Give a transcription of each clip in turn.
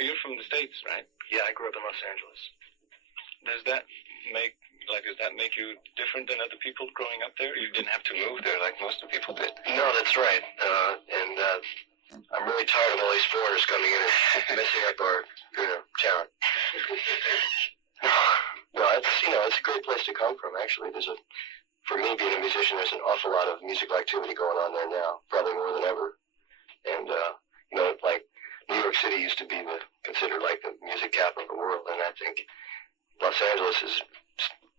You're from the States, right? Yeah, I grew up in Los Angeles. Does that make you different than other people growing up there? You didn't have to move there like most of the people did. No, that's right. I'm really tired of all these foreigners coming in and messing up our, town. No, it's a great place to come from, actually. For me, being a musician, there's an awful lot of musical activity going on there now, probably more than ever. And, like New York City used to be considered like the music capital of the world, and I think Los Angeles is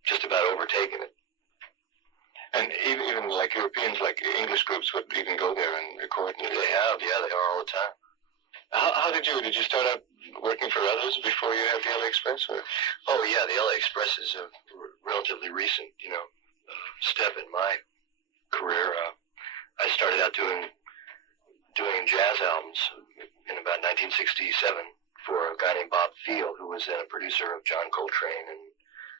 just about overtaken it. And even like Europeans, like English groups would even go there and record. They are all the time. How did you start out working for others before you had the LA Express? Or? Oh yeah, the LA Express is a relatively recent, step in my career. I started out doing jazz albums in about 1967 for a guy named Bob Field, who was then a producer of John Coltrane and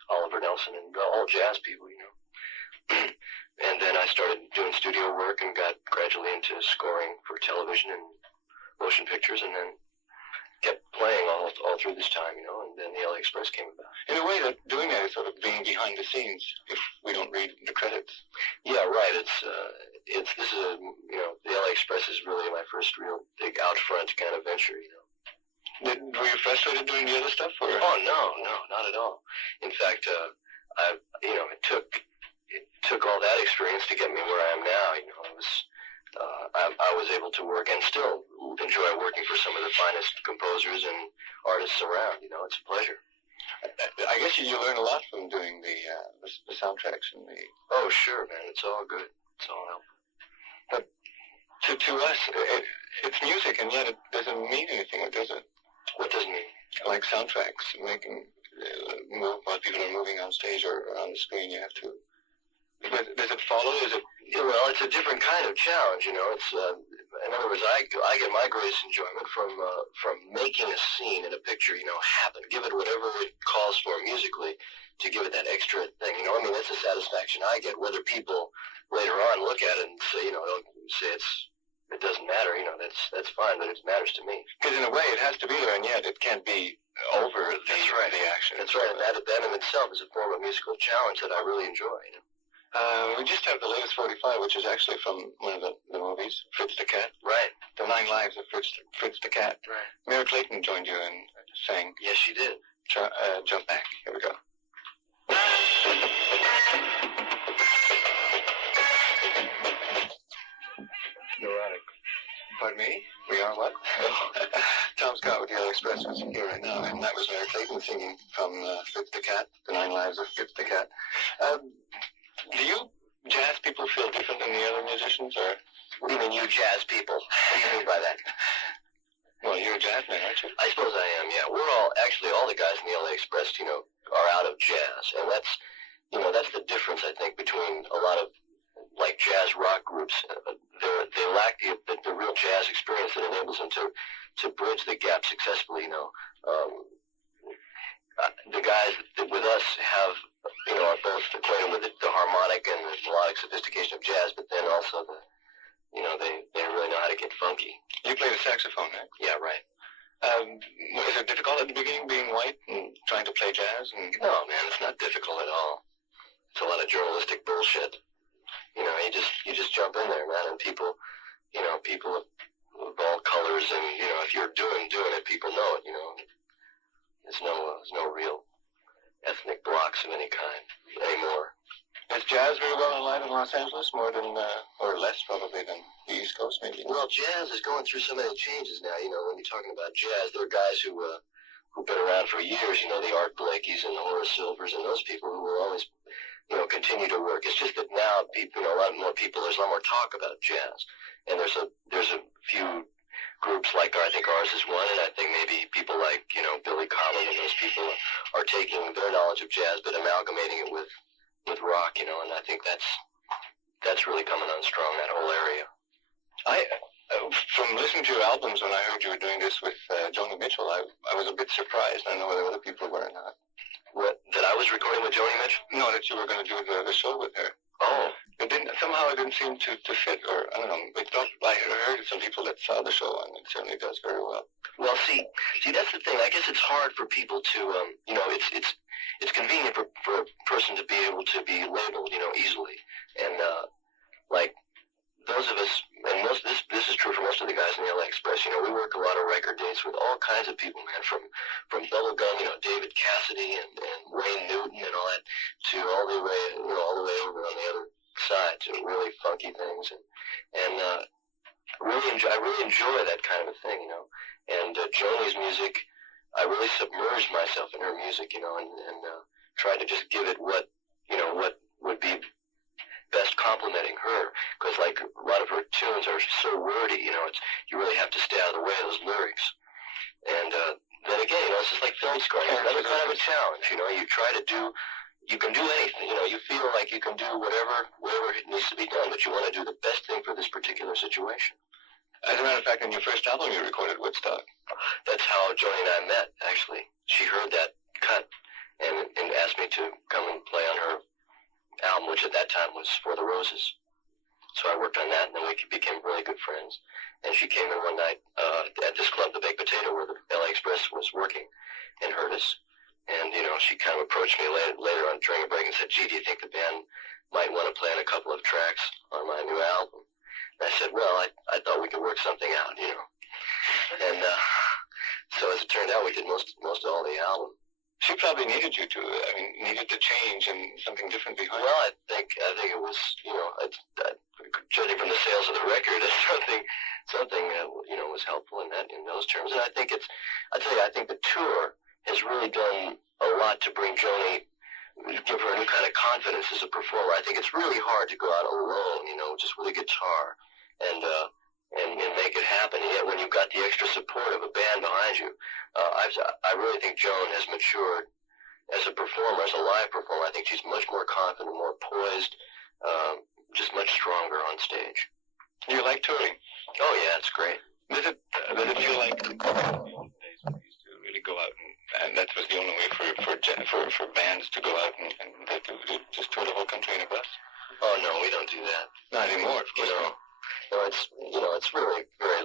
Oliver Nelson and all jazz people, And then I started doing studio work and got gradually into scoring for television and motion pictures, and then kept playing all through this time, and then the LA Express came about. In a way, that doing that is sort of being behind the scenes, if we don't read the credits. Yeah, right. The LA Express is really my first real big out front kind of venture, Were you frustrated doing the other stuff? Or? Oh no, not at all. In fact, it took all that experience to get me where I am now. I was able to work and still enjoy working for some of the finest composers and artists around. It's a pleasure. I guess you learn a lot from doing the soundtracks and the. Oh sure, man. It's all good. It's all helpful. But to us, it's music, and yet it doesn't mean anything, does it? What doesn't mean? Like soundtracks, making move while people are moving on stage or on the screen. You have to. Does it follow? Well, it's a different kind of challenge. It's in other words, I get my greatest enjoyment from making a scene in a picture, happen. Give it whatever it calls for musically, to give it that extra thing. That's a satisfaction I get. Whether people later on look at it and say, don't say it doesn't matter. That's fine, but it matters to me. Because in a way, it has to be there, and yet it can't be over the action. That's right, and that in itself is a form of musical challenge that I really enjoy. We just have the latest 45, which is actually from one of the movies, Fritz the Cat. Right. The 9 Lives of Fritz the Cat. Right. Mary Clayton joined you and sang. Yes, she did. Jump Back. Here we go. Neurotic. Pardon me? We are what? Tom Scott with the LA Express is here right now, and that was Mary Clayton singing from Fritz the Cat, the 9 Lives of Fritz the Cat. Do you jazz people feel different than the other musicians, or? What do you mean, you jazz people? What do you mean by that? Well, you're a jazz man, aren't you? I suppose I am, yeah. We're all the guys in the LA Express, are out of jazz, and that's the difference, I think, between a lot of, like, jazz rock groups. They lack the real jazz experience that enables them to bridge the gap successfully, The guys that with us have, are both acquainted with the harmonic and the melodic sophistication of jazz, but then also they really know how to get funky. You play the saxophone, right? Yeah, right. Was it difficult at the beginning, being white and trying to play jazz? No, man, it's not difficult at all. It's a lot of journalistic bullshit. You just jump in there, man, and people of all colors, and if you're doing it, people know it. There's no real ethnic blocks of any kind anymore. Is jazz very well alive in Los Angeles, more than, or less probably than the East Coast, maybe? Well, jazz is going through so many changes now. When you're talking about jazz, there are guys who've been around for years. The Art Blakeys and the Horace Silvers and those people who will always, continue to work. It's just that now people, a lot more people. There's a lot more talk about jazz, and there's a few groups like I think ours is one, and I think maybe people like Billy Collin and those people are taking their knowledge of jazz but amalgamating it with rock, and I think that's really coming on strong, that whole area. From listening to your albums, when I heard you were doing this with Joni Mitchell, I was a bit surprised. I don't know whether other people were or not. What, that I was recording with Joni Mitchell? No, that you were going to do the show with her. Oh. Somehow it didn't seem to fit, or I don't know. I heard some people that saw the show, and it certainly does very well. Well, see, that's the thing. I guess it's hard for people to, it's convenient for a person to be able to be labeled, easily. And, like, those of us, and this is true for most of the guys in the LA Express, we work a lot of record dates with all kinds of people, man, from Bubblegum, David Cassidy and Wayne Newton and all that, to all the way over on the other side to really funky things. And I really enjoy that kind of a thing, And Joni's music, I really submerged myself in her music, and tried to just give it what would be best complimenting her, because like a lot of her tunes are so wordy, you really have to stay out of the way of those lyrics. And then again, it's just like film scoring. It's another kind of a challenge. You can do anything. You feel like you can do whatever needs to be done, but you want to do the best thing for this particular situation. As a matter of fact, in your first album you recorded Woodstock. That's how Joni and I met, actually. She heard that cut and asked me to come and play on her album, which at that time was For the Roses. So I worked on that, and then we became really good friends. And she came in one night at this club, the Baked Potato, where the LA Express was working, and heard us. And, she kind of approached me later on during a break and said, gee, do you think the band might want to play on a couple of tracks on my new album? And I said, well, I thought we could work something out, And so as it turned out, we did most of all the album. She probably needed you to, needed to change and something different behind. Well, I think it was, judging from the sales of the record, something was helpful in those terms. And I think I think the tour has really done a lot to bring Joni, give her a new kind of confidence as a performer. I think it's really hard to go out alone, just with a guitar and make it happen. And yet when you've got the extra support of a band behind you, I really think Joan has matured as a performer, as a live performer. I think she's much more confident, more poised, just much stronger on stage. Do you like touring? Oh yeah, it's great. Does it feel like the old days when we used to really go out and that was the only way for bands to go out and just tour the whole country in a bus? Oh no, we don't do that. Not anymore, of course. No, it's really very,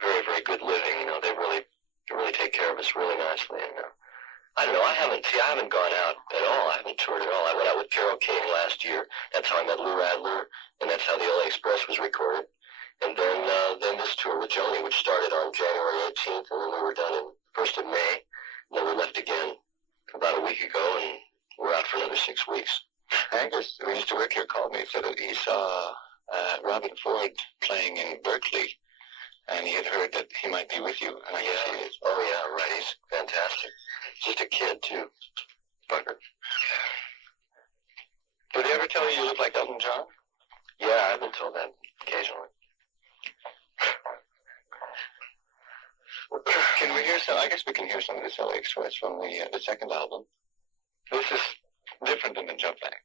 very, very good living. They really take care of us really nicely. And I don't know. I haven't gone out at all. I haven't toured at all. I went out with Carole King last year. That's how I met Lou Adler, and that's how the LA Express was recorded. And then this tour with Joni, which started on January 18th, and then we were done in 1st of May. And then we left again about a week ago, and we're out for another 6 weeks. Angus, who used to work here, called me and said that he saw Robin Ford playing in Berkeley, and he had heard that he might be with you. And I guess he is. Oh yeah, right. He's fantastic. Just a kid too. Bugger. Did they ever tell you look like Elton John? Yeah, I've been told that occasionally. Can we hear some? I guess we can hear some of this LA Express from the second album. This is different than the Jump Back.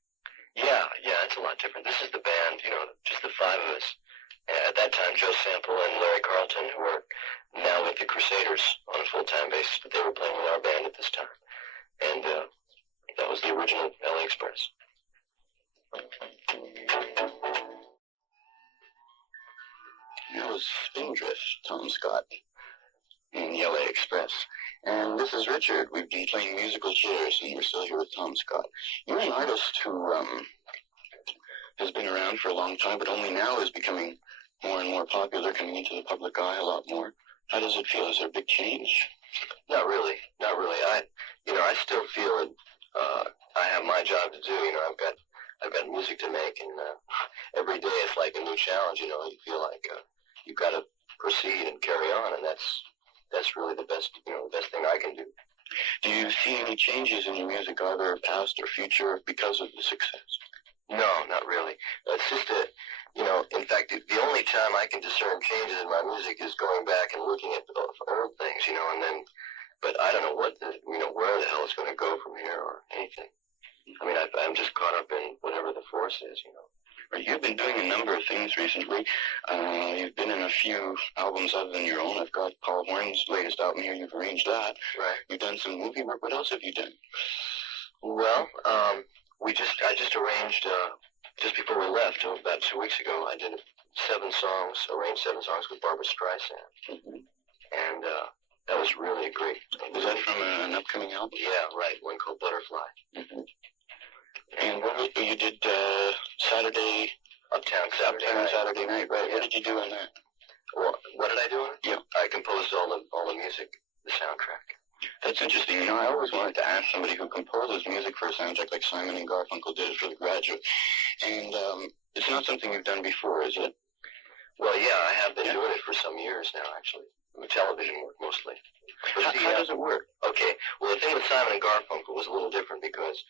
Yeah, it's a lot different. This is the band, just the 5 of us. At that time, Joe Sample and Larry Carlton, who are now with the Crusaders on a full-time basis, but they were playing with our band at this time. And that was the original LA Express. That was Spindrift, Tom Scott, in the LA Express. And this is Richard. We've been playing musical chairs, and we're still here with Tom Scott. You're an artist who has been around for a long time, but only now is becoming more and more popular, coming into the public eye a lot more. How does it feel? Is there a big change? Not really. I still feel it. I have my job to do. I've got music to make, and every day it's like a new challenge. You feel like you've got to proceed and carry on, and that's really the best thing I can do. Do you see any changes in your music, either past or future, because of the success? No, not really. It's just in fact, the only time I can discern changes in my music is going back and looking at old things, but I don't know where the hell it's going to go from here or anything. I'm just caught up in whatever the force is, You've been doing a number of things recently. You've been in a few albums other than your own. I've got Paul Horn's latest album here. You've arranged that. Right. You've done some movie work. What else have you done? Well, I just arranged, just before we left, about 2 weeks ago, I did 7 songs, arranged 7 songs with Barbara Streisand. Mm-hmm. And that was really great. Was that from an upcoming album? Yeah, right, one called Butterfly. Mm-hmm. And what was, you did Saturday... Uptown Saturday night, right? Yeah. What did you do on that? Well, what did I do on it? Yeah. I composed all the music, the soundtrack. That's interesting. You know, I always wanted to ask somebody who composes music for a soundtrack like Simon and Garfunkel did it for The Graduate. And it's not something you've done before, is it? Well, yeah, I have been doing it for some years now, actually. Television work, mostly. How does it work? Okay, well, the thing with Simon and Garfunkel was a little different because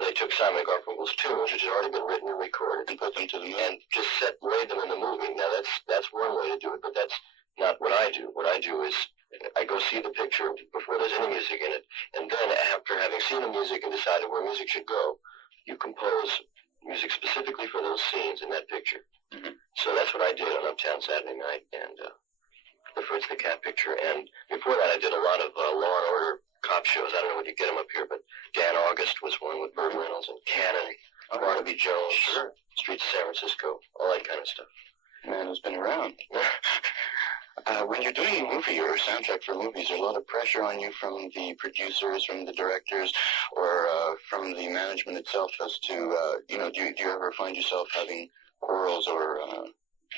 they took Simon and Garfunkel's tunes, which had already been written and recorded, and put them to the movie, and just laid them in the movie. Now, that's one way to do it, but that's not what I do. What I do is I go see the picture before there's any music in it, and then after having seen the music and decided where music should go, you compose music specifically for those scenes in that picture. Mm-hmm. So that's what I did on Uptown Saturday Night and the Fritz the Cat picture. And before that, I did a lot of Law and Order cop shows. I don't know if you get them up here, but Dan August was one with Burt Reynolds and Cannon, Barnaby Jones, Streets of San Francisco, all that kind of stuff. Man who's been around. When you're doing a movie or a soundtrack for movies, there's a lot of pressure on you from the producers, from the directors, or from the management itself as to, do you ever find yourself having quarrels or,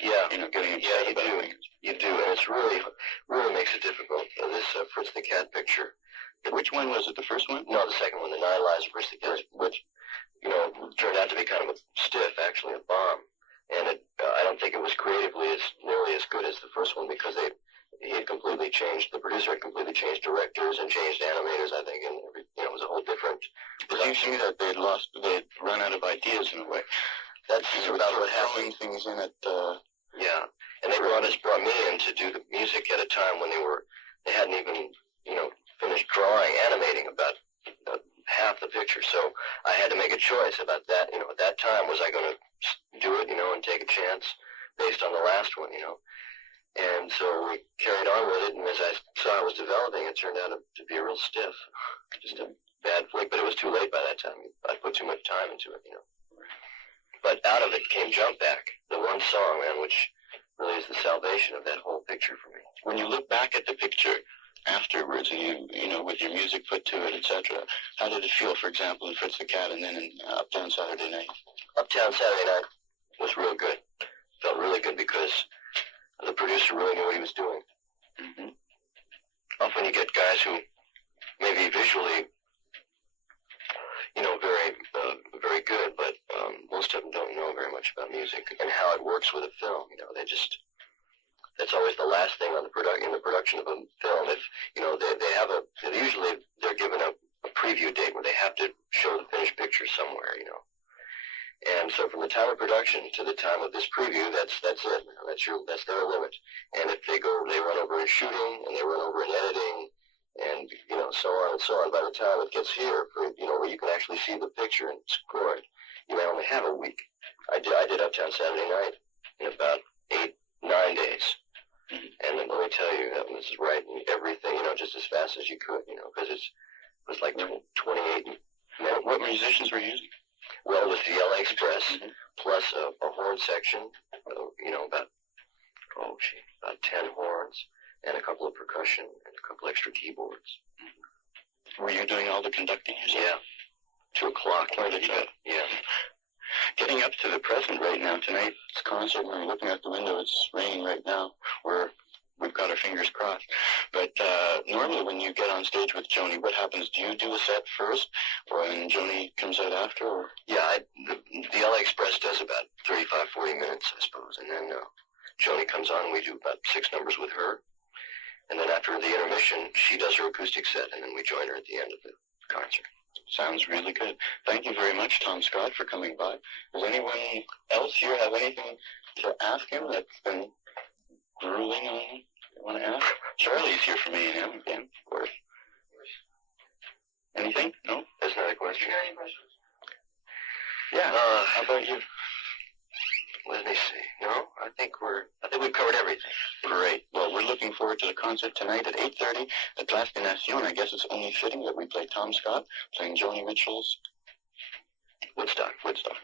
getting upset about things? You do, and it's really makes it difficult. This Fritz the Cat picture. Which one was it, the first one? No, the second one, The Nine Lives of Fritz the Cat, which, turned out to be kind of a stiff, actually, a bomb. And I don't think it was creatively nearly as good as the first one because the producer had completely changed directors and changed animators, I think, and it was a whole different. It seems to me that they'd run out of ideas in a way. That's about what happened. Things in it. Yeah, and they brought me in to do the music at a time when they hadn't even, finished animating about half the picture. So I had to make a choice about that. At that time, was I going to do it, and take a chance based on the last one, And so we carried on with it, and as I saw it was developing, it turned out to be a real stiff, just a bad flick. But it was too late by that time. I put too much time into it, But out of it came Jump Back, the one song, man, which really is the salvation of that whole picture for me. When you look back at the picture afterwards, and with your music put to it, etc., how did it feel, for example, in Fritz the Cat and then in Uptown Saturday Night? Uptown Saturday Night was real good. Felt really good because the producer really knew what he was doing. Mm-hmm. Often you get guys who maybe visually, very good, but most of them don't know very much about music and how it works with a film. That's always the last thing on in the production of a film. If they're given a preview date where they have to show the finished picture somewhere. And so from the time of production to the time of this preview, that's it. That's their limit. And if they run over in shooting and they run over in editing, and so on and so on. By the time it gets here, where you can actually see the picture and score it, you may only have a week. I did Uptown Saturday Night in about 8-9 days. And then let me tell you, that was writing everything, just as fast as you could, because it was like 28 minutes. What musicians were you using? Well, with the LA Express, plus a horn section, about 10 horns, and a couple of percussion, and a couple extra keyboards. Were you doing all the conducting yourself? Yeah. 2 o'clock. Yeah. Getting up to the present right now, tonight's concert, when we're looking out the window, it's raining right now. We've got our fingers crossed. But normally when you get on stage with Joni, what happens? Do you do a set first, or then Joni comes out after? Or? Yeah, the LA Express does about 35-40 minutes, I suppose. And then Joni comes on, and we do about 6 numbers with her. And then after the intermission, she does her acoustic set, and then we join her at the end of the concert. Sounds really good. Thank you very much, Tom Scott, for coming by. Does anyone else here have anything to ask him that's been grueling on you? You want to ask? Charlie's here for A&M again, of course. Anything? No? That's not a question. Any questions? Yeah. How about you? Let me see. No, I think we've covered everything. Great. Well, we're looking forward to the concert tonight at 8:30 at La Destination. I guess it's only fitting that we play Tom Scott playing Joni Mitchell's Woodstock. Woodstock.